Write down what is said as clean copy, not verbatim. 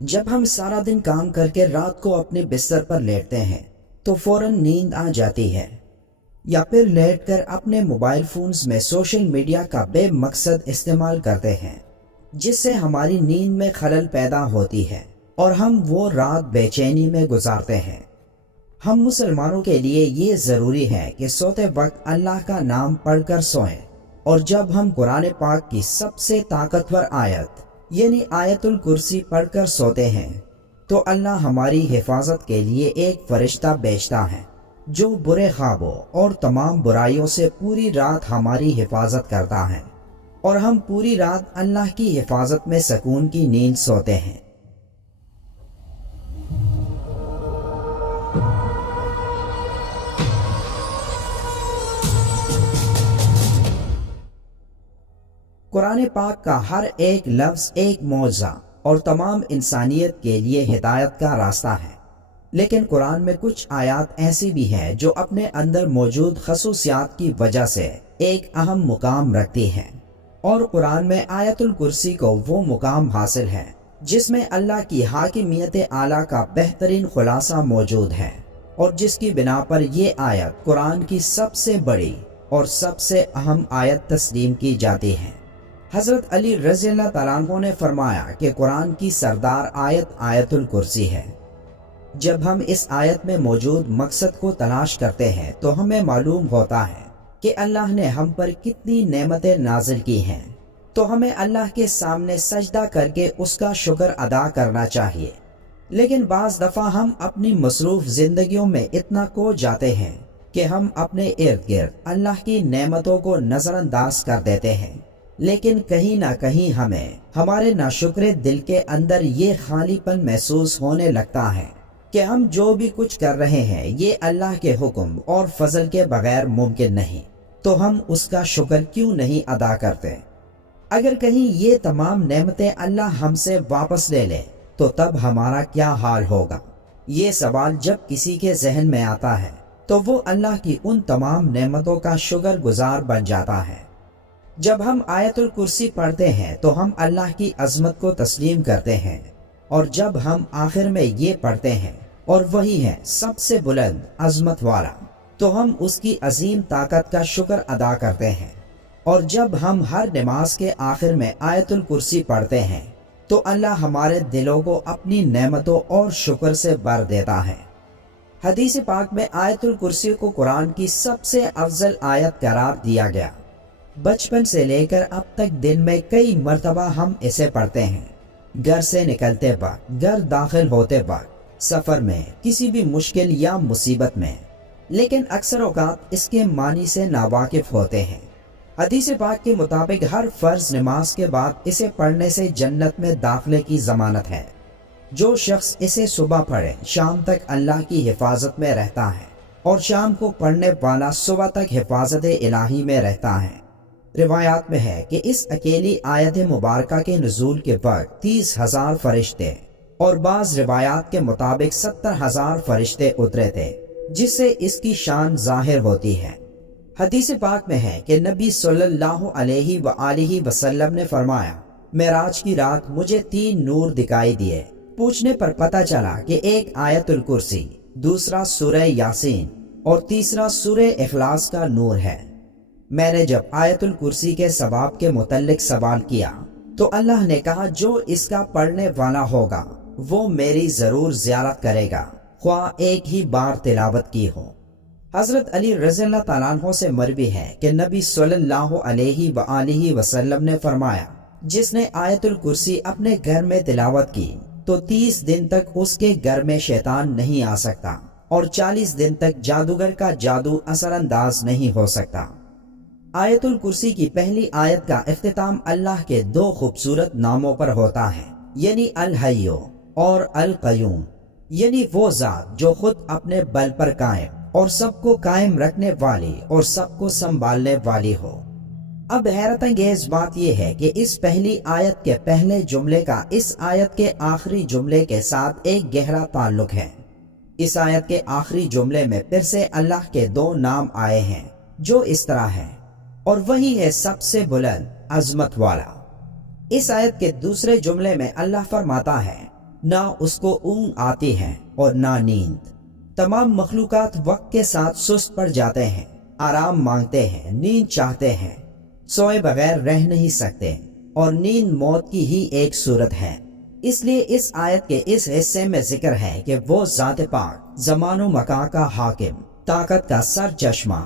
جب ہم سارا دن کام کر کے رات کو اپنے بستر پر لیٹتے ہیں تو فوراً نیند آ جاتی ہے، یا پھر لیٹ کر اپنے موبائل فونز میں سوشل میڈیا کا بے مقصد استعمال کرتے ہیں، جس سے ہماری نیند میں خلل پیدا ہوتی ہے اور ہم وہ رات بے چینی میں گزارتے ہیں۔ ہم مسلمانوں کے لیے یہ ضروری ہے کہ سوتے وقت اللہ کا نام پڑھ کر سوئیں، اور جب ہم قرآن پاک کی سب سے طاقتور آیت یعنی آیت الکرسی پڑھ کر سوتے ہیں تو اللہ ہماری حفاظت کے لیے ایک فرشتہ بھیجتا ہے جو برے خوابوں اور تمام برائیوں سے پوری رات ہماری حفاظت کرتا ہے، اور ہم پوری رات اللہ کی حفاظت میں سکون کی نیند سوتے ہیں۔ قرآن پاک کا ہر ایک لفظ ایک معجزہ اور تمام انسانیت کے لیے ہدایت کا راستہ ہے، لیکن قرآن میں کچھ آیات ایسی بھی ہیں جو اپنے اندر موجود خصوصیات کی وجہ سے ایک اہم مقام رکھتی ہیں، اور قرآن میں آیت الکرسی کو وہ مقام حاصل ہے جس میں اللہ کی حاکمیت اعلیٰ کا بہترین خلاصہ موجود ہے، اور جس کی بنا پر یہ آیت قرآن کی سب سے بڑی اور سب سے اہم آیت تسلیم کی جاتی ہے۔ حضرت علی رضی اللہ تعالیٰ عنہ نے فرمایا کہ قرآن کی سردار آیت آیت الکرسی ہے۔ جب ہم اس آیت میں موجود مقصد کو تلاش کرتے ہیں تو ہمیں معلوم ہوتا ہے کہ اللہ نے ہم پر کتنی نعمتیں نازل کی ہیں، تو ہمیں اللہ کے سامنے سجدہ کر کے اس کا شکر ادا کرنا چاہیے۔ لیکن بعض دفعہ ہم اپنی مصروف زندگیوں میں اتنا کھو جاتے ہیں کہ ہم اپنے ارد گرد اللہ کی نعمتوں کو نظر انداز کر دیتے ہیں، لیکن کہیں نہ کہیں ہمیں ہمارے ناشکر دل کے اندر یہ خالی پن محسوس ہونے لگتا ہے کہ ہم جو بھی کچھ کر رہے ہیں یہ اللہ کے حکم اور فضل کے بغیر ممکن نہیں، تو ہم اس کا شکر کیوں نہیں ادا کرتے؟ اگر کہیں یہ تمام نعمتیں اللہ ہم سے واپس لے لے تو تب ہمارا کیا حال ہوگا؟ یہ سوال جب کسی کے ذہن میں آتا ہے تو وہ اللہ کی ان تمام نعمتوں کا شکر گزار بن جاتا ہے۔ جب ہم آیت الکرسی پڑھتے ہیں تو ہم اللہ کی عظمت کو تسلیم کرتے ہیں، اور جب ہم آخر میں یہ پڑھتے ہیں اور وہی ہے سب سے بلند عظمت والا، تو ہم اس کی عظیم طاقت کا شکر ادا کرتے ہیں۔ اور جب ہم ہر نماز کے آخر میں آیت الکرسی پڑھتے ہیں تو اللہ ہمارے دلوں کو اپنی نعمتوں اور شکر سے بھر دیتا ہے۔ حدیث پاک میں آیت الکرسی کو قرآن کی سب سے افضل آیت قرار دیا گیا۔ بچپن سے لے کر اب تک دن میں کئی مرتبہ ہم اسے پڑھتے ہیں، گھر سے نکلتے وقت، گھر داخل ہوتے وقت، سفر میں، کسی بھی مشکل یا مصیبت میں، لیکن اکثر اوقات اس کے معنی سے ناواقف ہوتے ہیں۔ حدیث پاک کے مطابق ہر فرض نماز کے بعد اسے پڑھنے سے جنت میں داخلے کی ضمانت ہے۔ جو شخص اسے صبح پڑھے شام تک اللہ کی حفاظت میں رہتا ہے، اور شام کو پڑھنے والا صبح تک حفاظت الہی میں رہتا ہے۔ روایات میں ہے کہ اس اکیلی آیت مبارکہ کے نزول کے وقت 30,000 فرشتے اور بعض روایات کے مطابق 70,000 فرشتے اترے تھے، جس سے اس کی شان ظاہر ہوتی ہے۔ حدیث پاک میں ہے کہ نبی صلی اللہ علیہ وآلہ وسلم نے فرمایا، معراج کی رات مجھے 3 نور دکھائی دیے۔ پوچھنے پر پتہ چلا کہ ایک آیت الکرسی، دوسرا سورہ یاسین اور تیسرا سورہ اخلاص کا نور ہے۔ میں نے جب آیت الکرسی کے ثواب کے متعلق سوال کیا تو اللہ نے کہا جو اس کا پڑھنے والا ہوگا وہ میری ضرور زیارت کرے گا، خواہ ایک ہی بار تلاوت کی ہو۔ حضرت علی رضی اللہ تعالیٰ عنہ سے مروی ہے کہ نبی صلی اللہ علیہ وآلہ وسلم نے فرمایا، جس نے آیت الکرسی اپنے گھر میں تلاوت کی تو 30 دن تک اس کے گھر میں شیطان نہیں آ سکتا، اور 40 دن تک جادوگر کا جادو اثر انداز نہیں ہو سکتا۔ آیت الکرسی کی پہلی آیت کا اختتام اللہ کے 2 خوبصورت ناموں پر ہوتا ہے، یعنی الحی اور القیوم، یعنی وہ ذات جو خود اپنے بل پر قائم اور سب کو قائم رکھنے والی اور سب کو سنبھالنے والی ہو۔ اب حیرت انگیز بات یہ ہے کہ اس پہلی آیت کے پہلے جملے کا اس آیت کے آخری جملے کے ساتھ ایک گہرا تعلق ہے۔ اس آیت کے آخری جملے میں پھر سے اللہ کے 2 نام آئے ہیں جو اس طرح ہیں، اور وہی ہے سب سے بلند عظمت والا۔ اس آیت کے دوسرے جملے میں اللہ فرماتا ہے، نہ اس کو اونگ آتی ہے اور نہ نیند۔ تمام مخلوقات وقت کے ساتھ سست پڑ جاتے ہیں، آرام مانگتے ہیں، نیند چاہتے ہیں، سوئے بغیر رہ نہیں سکتے، اور نیند موت کی ہی ایک صورت ہے۔ اس لیے اس آیت کے اس حصے میں ذکر ہے کہ وہ ذات پاک، زمان و مکان کا حاکم، طاقت کا سر چشمہ،